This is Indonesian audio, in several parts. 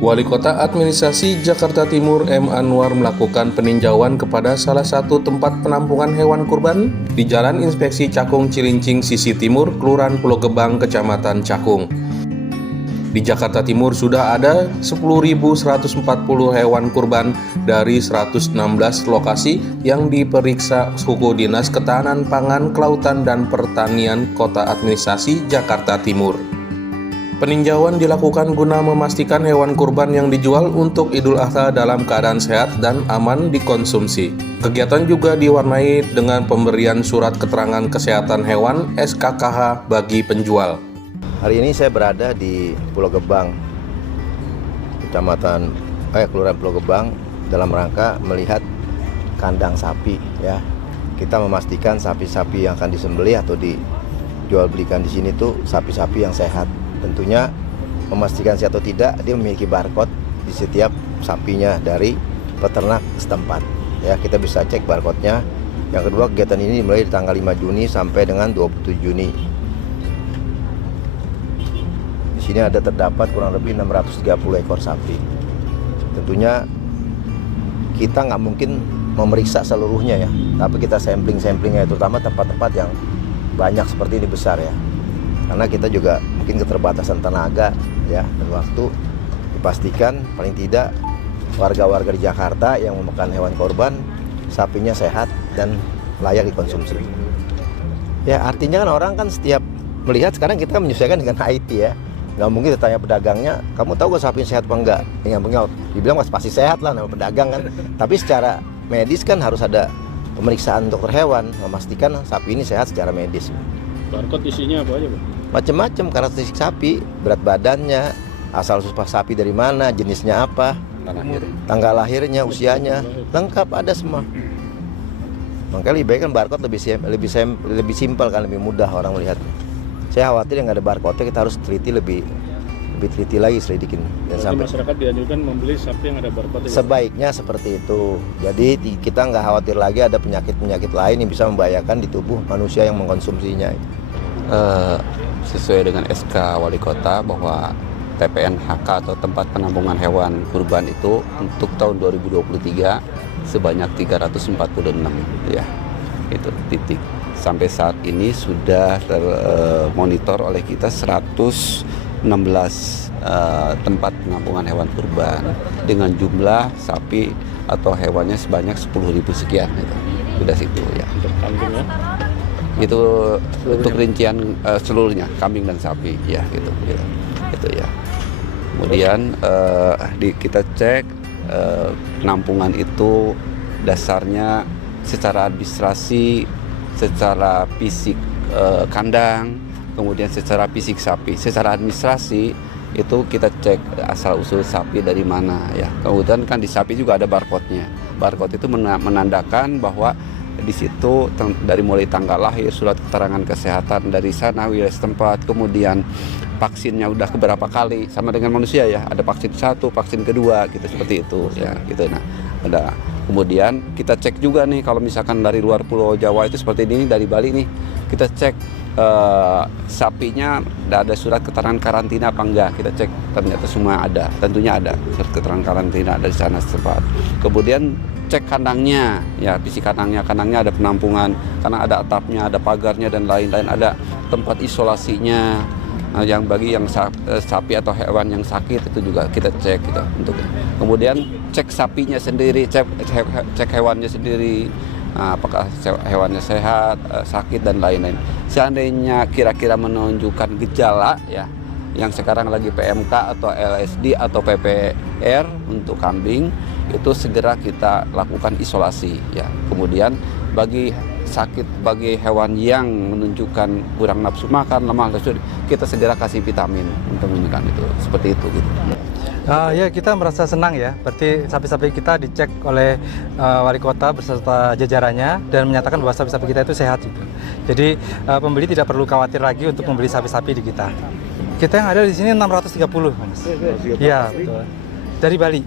Wali Kota Administrasi Jakarta Timur M. Anwar melakukan peninjauan kepada salah satu tempat penampungan hewan kurban di Jalan Inspeksi Cakung Cilincing sisi timur, Kelurahan Pulau Gebang, Kecamatan Cakung. Di Jakarta Timur sudah ada 10.140 hewan kurban dari 116 lokasi yang diperiksa Suku Dinas Ketahanan Pangan, Kelautan, dan Pertanian Kota Administrasi Jakarta Timur. Peninjauan dilakukan guna memastikan hewan kurban yang dijual untuk Idul Adha dalam keadaan sehat dan aman dikonsumsi. Kegiatan juga diwarnai dengan pemberian surat keterangan kesehatan hewan SKKH bagi penjual. Hari ini saya berada di Pulau Gebang, Kelurahan Pulau Gebang, dalam rangka melihat kandang sapi. Ya, kita memastikan sapi-sapi yang akan disembelih atau dijual belikan di sini tuh sapi-sapi yang sehat. Tentunya memastikan sehat atau tidak, dia memiliki barcode di setiap sapinya dari peternak setempat. Ya, kita bisa cek barcode-nya. Yang kedua, kegiatan ini dimulai di tanggal 5 Juni sampai dengan 27 Juni. Di sini ada terdapat kurang lebih 630 ekor sapi. Tentunya kita nggak mungkin memeriksa seluruhnya ya, tapi kita sampling-samplingnya, terutama tempat-tempat yang banyak seperti ini besar ya. Karena kita juga mungkin keterbatasan tenaga ya dan waktu, dipastikan paling tidak warga-warga di Jakarta yang memakan hewan korban sapinya sehat dan layak dikonsumsi. Ya, artinya kan orang kan setiap melihat sekarang kita kan menyesuaikan dengan IT ya. Nggak mungkin ditanya pedagangnya, kamu tahu gak sapinya sehat apa enggak? Ya, dibilang pasti sehat lah nama pedagang kan. Tapi secara medis kan harus ada pemeriksaan dokter hewan memastikan sapi ini sehat secara medis. Barcode isinya apa aja, Pak? Macam-macam karakteristik sapi, berat badannya, asal usul sapi dari mana, jenisnya apa, tanggal lahirnya, usianya, lengkap ada semua. Makanya lebih baik kan barcode lebih simpel kan, lebih mudah orang melihatnya. Saya khawatir yang ada barcode kita harus teliti lebih teliti lagi, selidikin. Dan sampai masyarakat dianjurkan membeli sapi yang ada barcode. Sebaiknya seperti itu. Jadi kita nggak khawatir lagi ada penyakit-penyakit lain yang bisa membahayakan di tubuh manusia yang mengkonsumsinya. Sesuai dengan SK Wali Kota bahwa TPNHK atau tempat penampungan hewan kurban itu untuk tahun 2023 sebanyak 346 ya. Itu titik. Sampai saat ini sudah termonitor oleh kita 116 tempat penampungan hewan kurban dengan jumlah sapi atau hewannya sebanyak 10.000 sekian gitu. Sudah situ ya. Untuk kambingnya? Itu untuk rincian seluruhnya, kambing dan sapi ya gitu itu ya. Kemudian kita cek penampungan itu dasarnya secara administrasi, secara fisik kandang, kemudian secara fisik sapi. Secara administrasi itu kita cek asal usul sapi dari mana ya. Kemudian kan di sapi juga ada barcode-nya. Barcode itu menandakan bahwa di situ dari mulai tanggal lahir, surat keterangan kesehatan dari sana, wilayah setempat, kemudian vaksinnya udah keberapa kali, sama dengan manusia ya, ada vaksin 1, vaksin kedua gitu, seperti itu ya gitu. Nah, ada kemudian kita cek juga nih kalau misalkan dari luar Pulau Jawa itu seperti ini, dari Bali nih kita cek sapinya ada surat keterangan karantina apa enggak, kita cek, ternyata semua ada, tentunya ada surat keterangan karantina dari sana setempat. Kemudian cek kandangnya, ya fisik kandangnya ada penampungan, karena ada atapnya, ada pagarnya dan lain-lain, ada tempat isolasinya. Nah, yang bagi yang sapi atau hewan yang sakit itu juga kita cek gitu untuk. Kemudian cek sapinya sendiri, cek hewannya sendiri, apakah hewannya sehat, sakit dan lain-lain. Seandainya kira-kira menunjukkan gejala ya, yang sekarang lagi PMK atau LSD atau PPR untuk kambing, itu segera kita lakukan isolasi ya. Kemudian bagi hewan yang menunjukkan kurang nafsu makan, lemah, lesu, kita segera kasih vitamin untuk menunjukkan itu, seperti itu gitu. Ya, kita merasa senang ya, berarti sapi-sapi kita dicek oleh Wali Kota beserta jajarannya dan menyatakan bahwa sapi-sapi kita itu sehat juga. Jadi pembeli tidak perlu khawatir lagi untuk membeli sapi-sapi di kita. Kita yang ada di sini 630, Mas. Iya, betul. Dari Bali.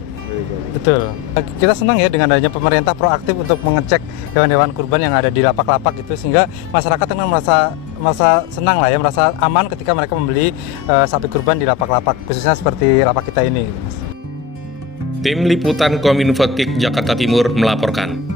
Betul. Kita senang ya dengan adanya pemerintah proaktif untuk mengecek hewan-hewan kurban yang ada di lapak-lapak itu, sehingga masyarakat memang merasa senang lah ya, merasa aman ketika mereka membeli sapi kurban di lapak-lapak, khususnya seperti lapak kita ini, Mas. Tim Liputan Kominfotik Jakarta Timur melaporkan.